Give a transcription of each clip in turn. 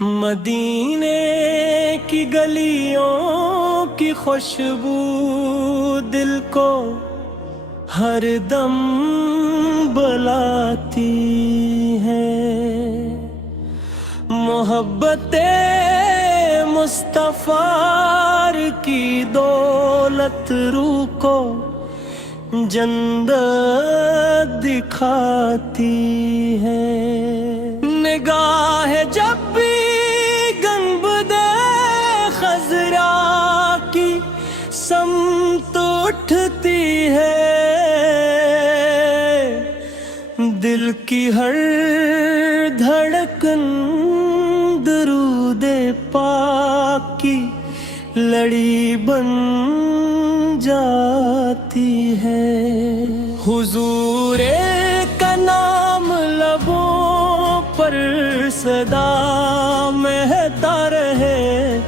مدینے کی گلیوں کی خوشبو دل کو ہر دم بلاتی ہے، محبت مصطفیٰ کی دولت روح کو جنت دکھاتی ہے۔ نگاہ جب بھی گنبد خضرا کی سمت اٹھتی ہے، دل کی ہر دھڑکن درود پاک کی لڑی بن جاتی ہے۔ حضور کا نام لبوں پر صدا مہتا رہے،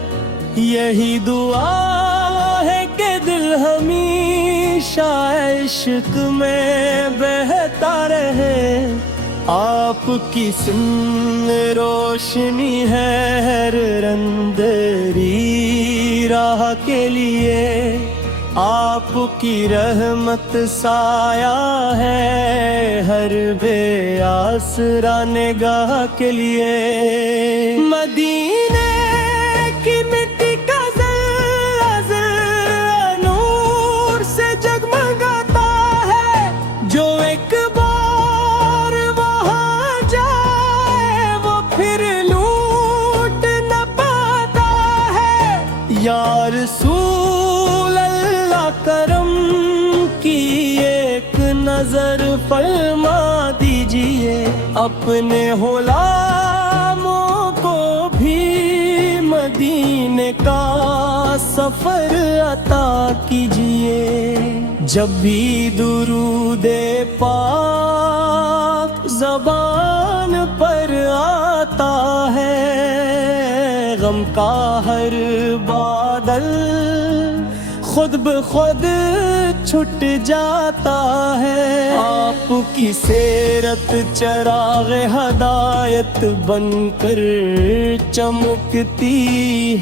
یہی دعا ہے کہ دل ہمیشہ عشق میں بہتا رہے۔ آپ کی سن روشنی ہے ہر رندری راہ کے لیے، آپ کی رحمت سایہ ہے ہر بے آسرا نگاہ کے لیے۔ مدینے کی مٹی کا زلزلہ نور سے جگمگاتا ہے، جو ایک بار وہاں جائے وہ پھر لوٹ نہ پاتا ہے۔ یا رسول اللہ کرم کی ایک نظر فرما دیجئے، اپنے غلاموں کو بھی مدینے کا سفر عطا کیجئے۔ جب بھی درود پاک زبان پر آتا ہے، غم کا ہر بادل خود بخود چھٹ جاتا ہے۔ آپ کی سیرت چراغ ہدایت بن کر چمکتی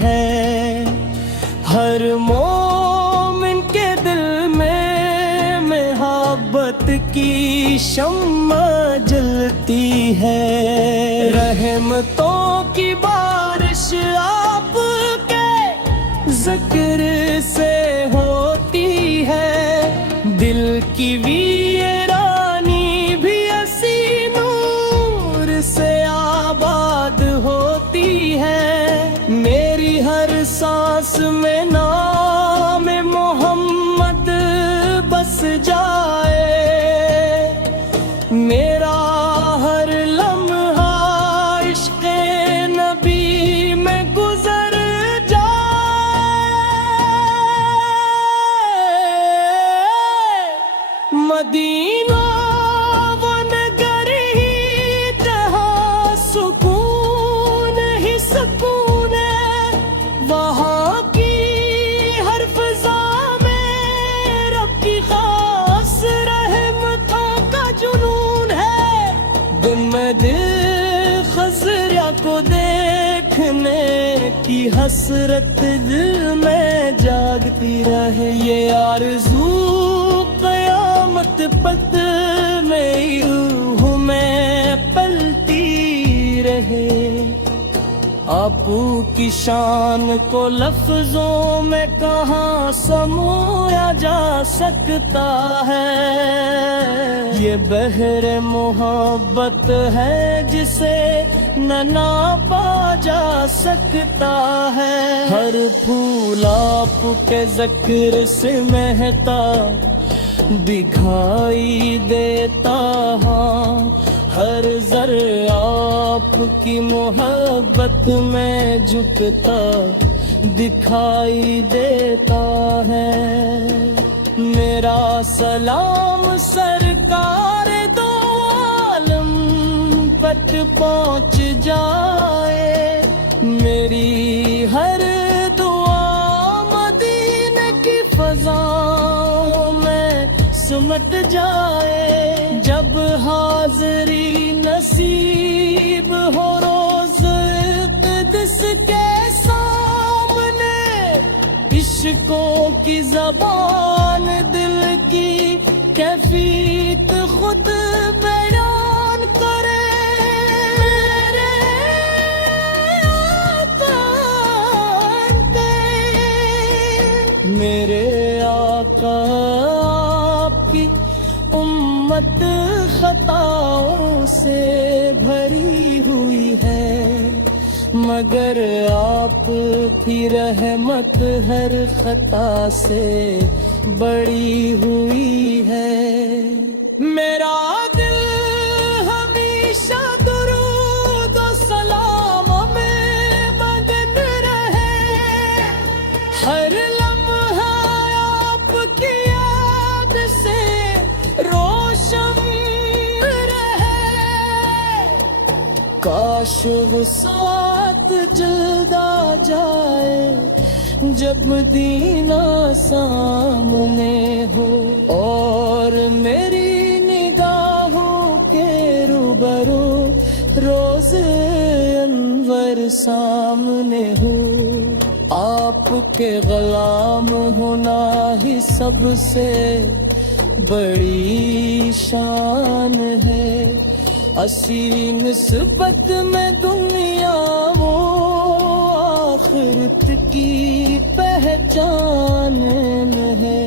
ہے، ہر مومن کے دل میں محبت کی شمع جلتی ہے۔ رحمتوں کی بارش آپ کے ذکر سے ہوتی ہے، دل کی ویرانی بھی اسی نور سے آباد ہوتی ہے۔ میری ہر سانس میں نام محمد بس جائے، میرا ہر لمحہ عشق نبی میں گزر مدینہ وہ نگر ہی جہاں سکون ہی سکون ہے، وہاں کی ہر فضا میں رب کی خاص رحمتوں کا جنون ہے۔ دن میں دل خضرا کو دیکھنے کی حسرت دل میں جاگتی رہے، یہ آرزو قیامت پت میں روح میں پلتی رہے۔ آپو کی شان کو لفظوں میں کہاں سمویا جا سکتا ہے، یہ بحر محبت ہے جسے نہ ناپا جا سکتا ہے۔ ہر پھول آپ کے ذکر سے مہتا دکھائی دیتا، ہاں ہر ذرہ آپ کی محبت میں جھکتا دکھائی دیتا ہے۔ میرا سلام سرکار دو عالم تک پہنچ جائے، میری ہر دعا مدینے کی فضاؤں میں سمٹ جائے۔ جب حاضری نصیب ہو روز عشقوں کی زبان دل کی کیفیت خود بیان کرے میرے آقا آپ کی امت خطاؤں سے بھری ہوئی ہے، مگر آپ کی رحمت ہر خطا سے بڑی ہوئی ہے۔ میرا دل ہمیشہ درود و سلام میں مگن رہے، ہر لمحہ آپ کی یاد سے روشن رہے۔ کاش وہ ساتھ جلد آ جائے جب مدینہ سامنے ہو، اور میری نگاہوں کے روبرو روز انور سامنے ہو۔ آپ کے غلام ہونا ہی سب سے بڑی شان ہے، اسی نسبت میں دنیا وہ آخرت کی پہچان میں ہے۔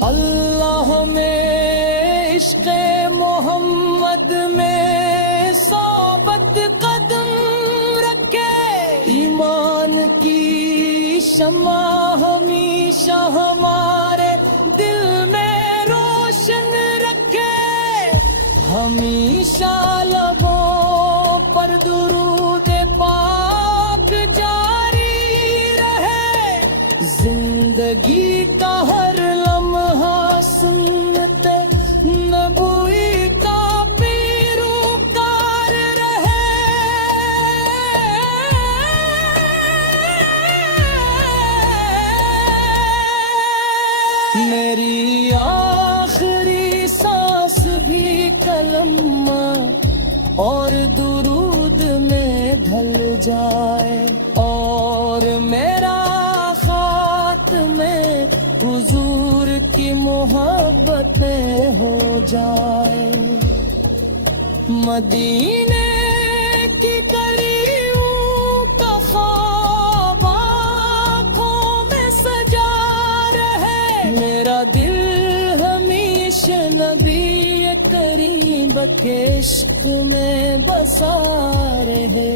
اللہ میں عشق محمد میں ثابت قدم رکھے، ایمان کی شمع ہمیشہ ہمارے دل میں روشن رکھے، ہمیشہ لبوں پر درود پاک جاری رہے، زندگی کا ہر لمحہ سنت نبوی کا پیروکار رہے۔ میری آخری سانس بھی کلمہ اور درود میں ڈھل جائے، اور میرا خاتمہ حضور کی محبت ہو جائے۔ مدینے کی گلیوں کا خواب آنکھوں میں سجا رہے، میرا دل ہمیشہ نبی کریم کے عشق میں بسا رہے۔